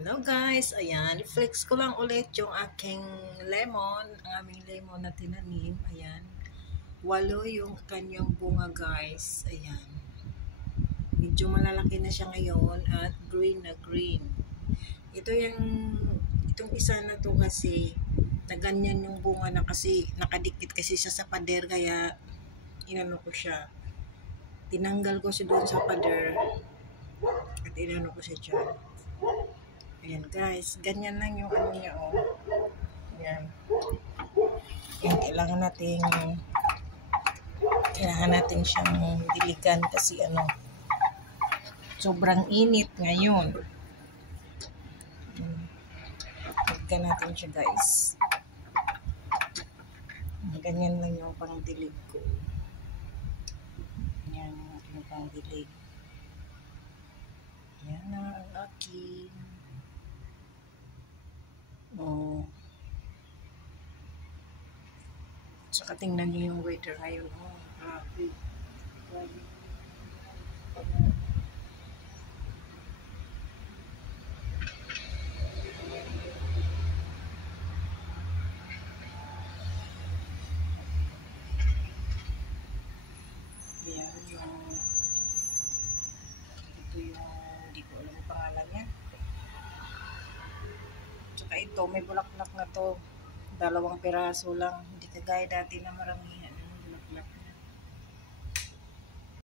Hello guys, ayan, flex ko lang ulit yung aking lemon, ang aming lemon na tinanim, ayan. 8 yung kanyang bunga guys, ayan. Medyo malalaki na siya ngayon at green na green. Itong isa na to kasi, na ganyan yung bunga na kasi, nakadikit kasi siya sa pader, kaya inano ko siya. Tinanggal ko siya doon sa pader at inano ko siya dyan. Ayan guys, ganyan lang yung ano niya, oh. Ayan. Ayan, kailangan natin siyang diligan kasi sobrang init ngayon. Diligan natin siya guys. Ganyan lang yung pangdilig ko. Ayan yung aking pangdilig. Ayan na ang aking. Oh. Saka tingnan niyo yung weather ngayon. Oh, grabe. Ayan hindi ko alam ang pangalan niya. Tsaka ito, may bulaklak na to. 2 piraso lang. Hindi kagaya dati na marami.